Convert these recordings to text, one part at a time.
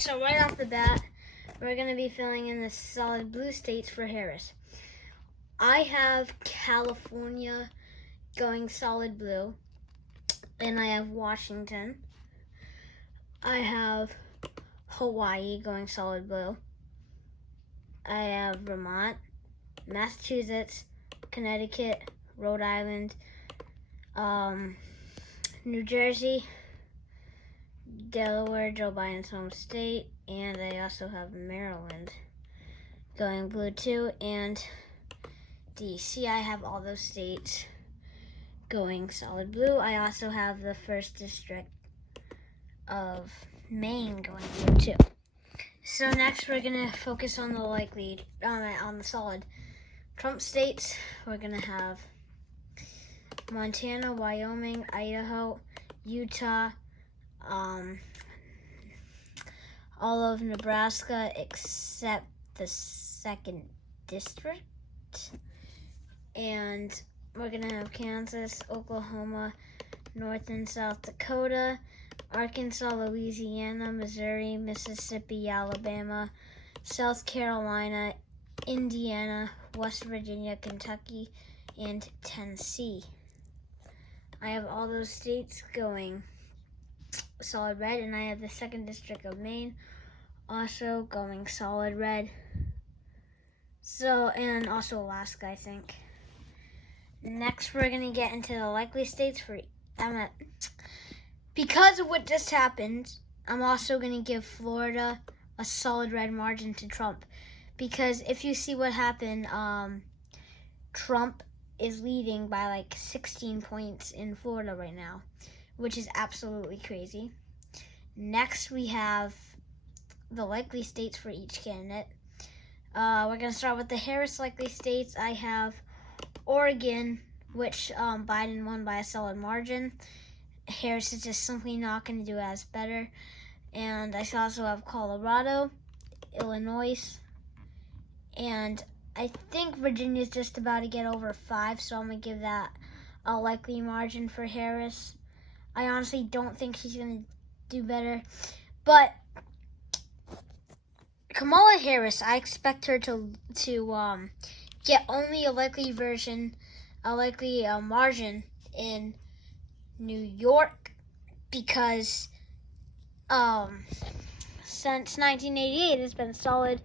So right off the bat, we're going to be filling in the solid blue states for Harris. I have California going solid blue, and I have Washington. I have Hawaii going solid blue. I have Vermont, Massachusetts, Connecticut, Rhode Island, New Jersey, Delaware, Joe Biden's home state, and I also have Maryland going blue too, and DC. I have all those states going solid blue. I also have the first district of Maine going blue too. So next we're gonna focus on the likely, on the solid Trump states. We're gonna have Montana, Wyoming, Idaho, Utah, all of Nebraska except the second district. And we're gonna have Kansas, Oklahoma, North and South Dakota, Arkansas, Louisiana, Missouri, Mississippi, Alabama, South Carolina, Indiana, West Virginia, Kentucky, and Tennessee. I have all those states going solid red, and I have the second district of Maine also going solid red. So, and also Alaska, I think. Next, we're going to get into the likely states for because of what just happened. I'm also going to give Florida a solid red margin to Trump, because if you see what happened, Trump is leading by like 16 points in Florida right now, which is absolutely crazy. Next, we have the likely states for each candidate. We're going to start with the Harris likely states. I have Oregon, which Biden won by a solid margin. Harris is just simply not going to do as better. And I also have Colorado, Illinois, and I think Virginia is just about to get over 5, so I'm going to give that a likely margin for Harris. I honestly don't think she's going to do better, but Kamala Harris, I expect her to get only a likely margin in New York, because since 1988 it's been solid,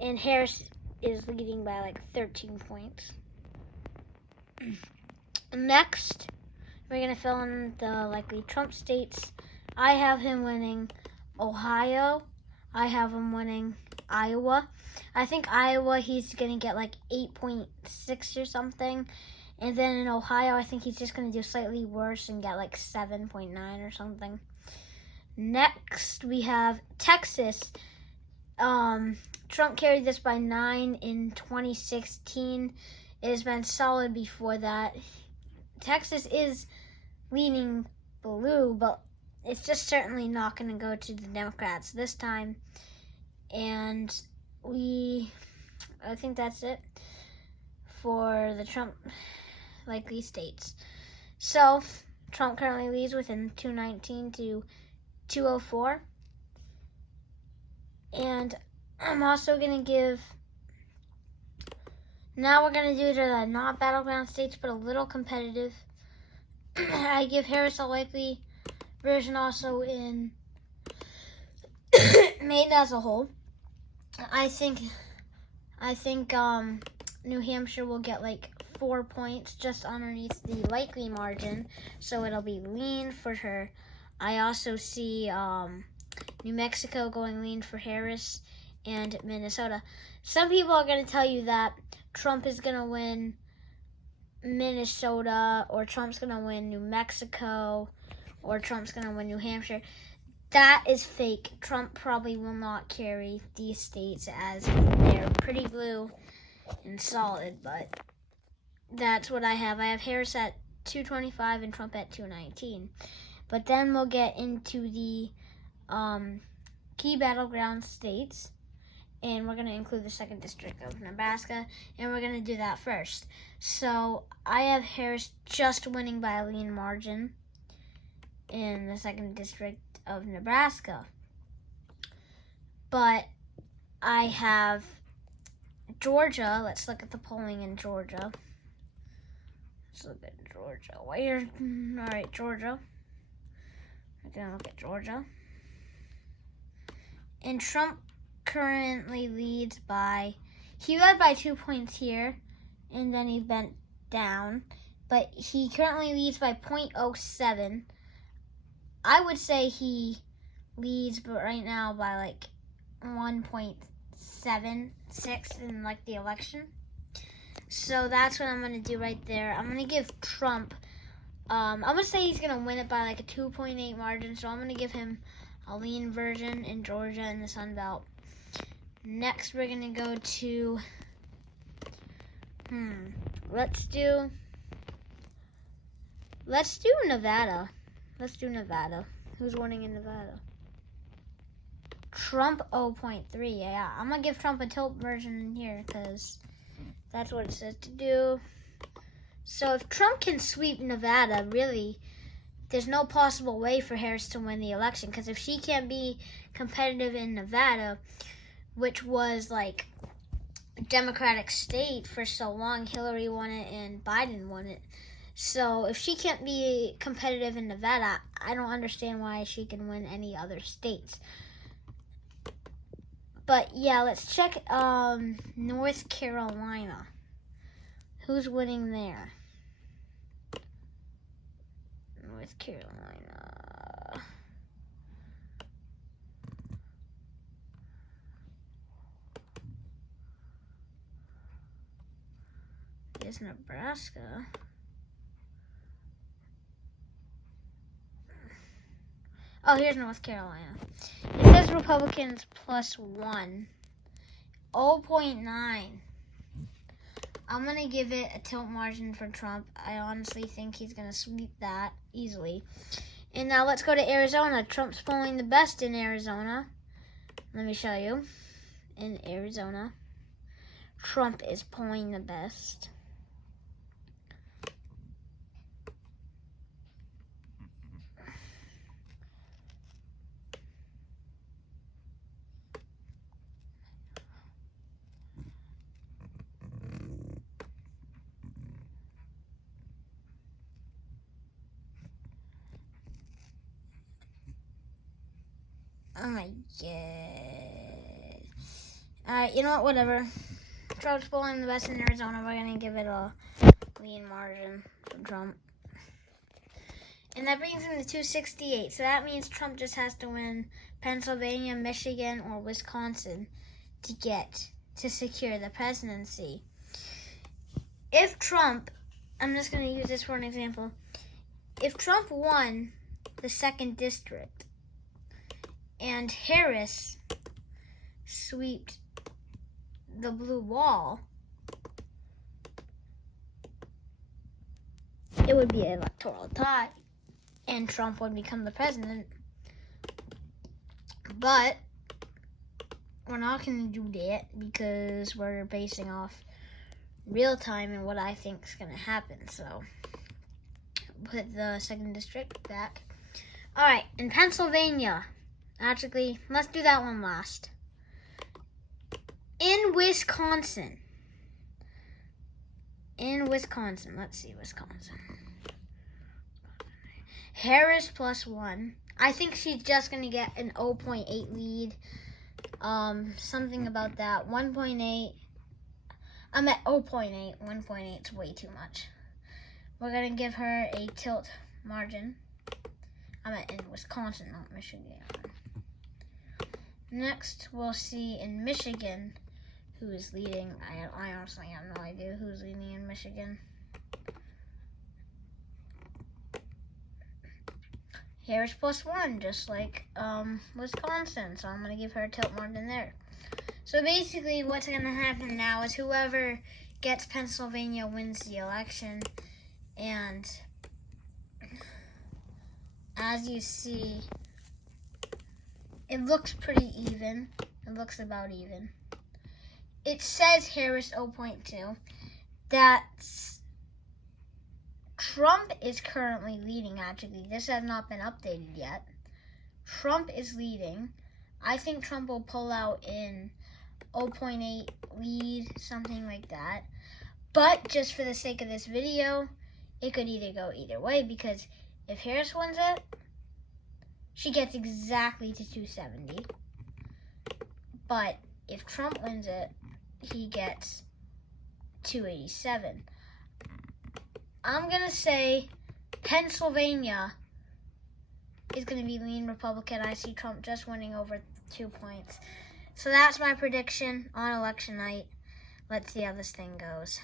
and Harris is leading by like 13 points. Next, we're going to fill in the likely Trump states. I have him winning Ohio. I have him winning Iowa. I think Iowa, he's going to get like 8.6 or something. And then in Ohio, I think he's just going to do slightly worse and get like 7.9 or something. Next, we have Texas. Trump carried this by 9 in 2016. It has been solid before that. Texas is leaning blue, but it's just certainly not going to go to the Democrats this time. And I think that's it for the Trump likely states. So, Trump currently leads within 219 to 204. And I'm also going to give, now we're going to do the not battleground states, but a little competitive. I give Harris a likely version also in Maine as a whole. I think New Hampshire will get like 4 points just underneath the likely margin, so it'll be lean for her. I also see New Mexico going lean for Harris, and Minnesota. Some people are going to tell you that Trump is going to win Minnesota, or Trump's going to win New Mexico, or Trump's going to win New Hampshire. That is fake. Trump probably will not carry these states, as they're pretty blue and solid, but that's what I have. I have Harris at 225 and Trump at 219. But then we'll get into the key battleground states, and we're going to include the second district of Nebraska, and we're going to do that first. So I have Harris just winning by a lean margin in the second district of Nebraska. But I have Georgia. Let's look at the polling in Georgia. Let's look at Georgia. Where? All right, Georgia. We're gonna look at Georgia. And Trump currently leads by, he led by 2 points here, and then he bent down. But he currently leads by 0.07. I would say he leads, but right now by like 1.76 in like the election. So that's what I'm gonna do right there. I'm gonna give Trump. I'm gonna say he's gonna win it by like a 2.8 margin. So I'm gonna give him a lean version in Georgia and the Sun Belt. Next, we're gonna go to. Let's do Nevada. Let's do Nevada. Who's winning in Nevada? Trump 0.3. Yeah, I'm gonna give Trump a tilt version in here because that's what it says to do. So if Trump can sweep Nevada, really, there's no possible way for Harris to win the election, because if she can't be competitive in Nevada, which was like a Democratic state for so long, Hillary won it and Biden won it. So if she can't be competitive in Nevada, I don't understand why she can win any other states. But yeah, let's check North Carolina. Who's winning there? North Carolina. Here's Nebraska. Oh, here's North Carolina. It says Republicans +1. 0.9. I'm going to give it a tilt margin for Trump. I honestly think he's going to sweep that easily. And now let's go to Arizona. Trump's polling the best in Arizona. Let me show you. In Arizona, Trump is polling the best. Oh my god. Alright, you know what? Whatever. Trump's polling the best in Arizona. We're going to give it a lean margin for Trump. And that brings him to 268. So that means Trump just has to win Pennsylvania, Michigan, or Wisconsin to secure the presidency. If Trump, I'm just going to use this for an example. If Trump won the 2nd district and Harris swept the blue wall, it would be an electoral tie and Trump would become the president. But we're not going to do that because we're basing off real time and what I think is going to happen. So put the 2nd district back. All right, in Pennsylvania, actually, let's do that one last. In Wisconsin, let's see, Wisconsin. Harris +1. I think she's just going to get an 0.8 lead. Something about that. 1.8. I'm at 0.8. 1.8 is way too much. We're going to give her a tilt margin. I'm at in Wisconsin, not Michigan. Next, we'll see in Michigan who is leading. I honestly have no idea who's leading in Michigan. Harris +1, just like Wisconsin. So I'm going to give her a tilt margin there. So basically what's going to happen now is whoever gets Pennsylvania wins the election. And as you see, it looks pretty even. It looks about even. It says Harris 0.2. That's Trump is currently leading, actually. This has not been updated yet. Trump is leading I think Trump will pull out in 0.8 lead, something like that. But just for the sake of this video, it could either go either way, because if Harris wins it, she gets exactly to 270. But if Trump wins it, he gets 287. I'm going to say Pennsylvania is going to be lean Republican. I see Trump just winning over 2 points. So that's my prediction on election night. Let's see how this thing goes.